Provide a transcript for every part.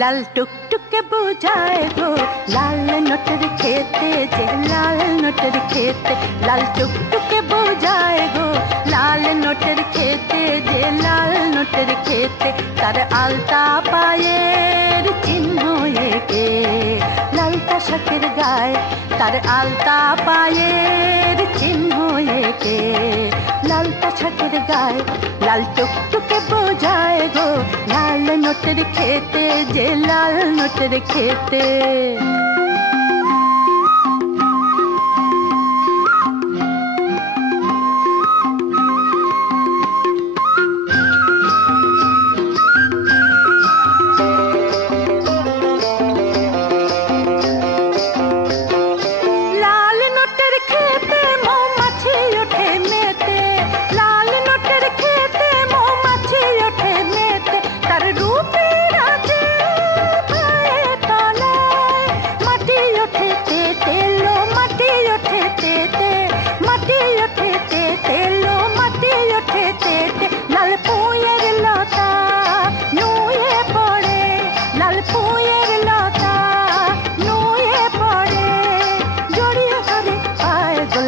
लाल टुकटुके बुझाए गो लाल नोटर खेते जे लाल नोटर खेते लाल टुकटुके बुझाए गो लाल नोटर खेते जे लाल नोटर खेते तार आलता पाয়ের চিহ্ন একে লালটা শাকের গায়ে তার আলতা পায়ের চিহ্ন একে লালটা শাকের গায়ে লাল টুকটুকে বোঝায় গো লাল নোটের খেতে যে লাল নোটের খেতে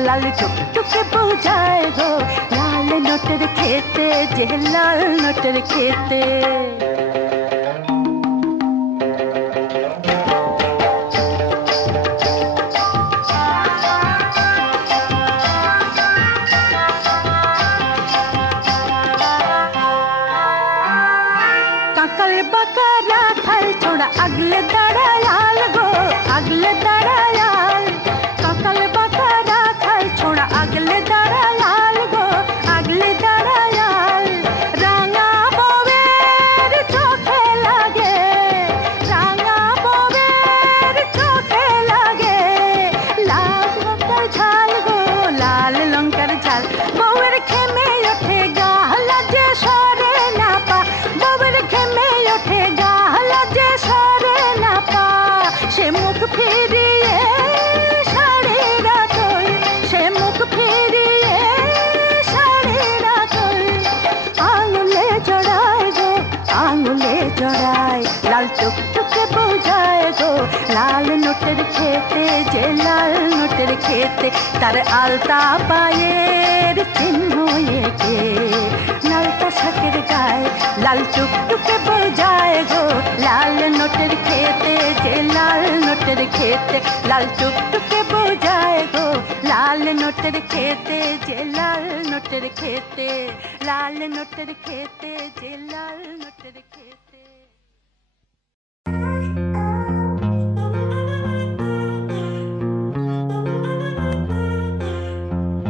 लाल टुकटुके बुझाए गो लाल नोटर खेते जे लाल नोटर खेते काकल बकरा खाल छोड़ा अगले दड़ायाल गो अगले दड़ायाल काकल बकरा खाल छोड़ा अगले दड़ायाल गो अगले दड़ायाल रांगा बोवेर चोखे लागे रांगा बोवेर चोखे लागे लाल लंकर झाल गो लाल लंकर झाल बोवेर खेमे उठे गाहला जे सरे ना पा बोवेर खेमे उठे गाहला जे सरे ना पा से मुख फिरिए साड़ी रातोई से मुख फिरिए साड़ी रातोई आंगुले जड़ाए गो आंगुले जड़ाए लाल टुकटुके बुझाए गो लाल नोटर खेते जे लाल नोटर खेते तार आलता पाয়ের চিহ্ন একে লালটা শাকের গায়ে লাল টুকটুকে বোঝায় গো লাল নোটের খেতে যে লাল নোটের খেতে লাল টুকটুকে বোঝায় গো লাল নোটের খেতে যে লাল নোটের খেতে লাল নোটের খেতে যে লাল নোটের খেতে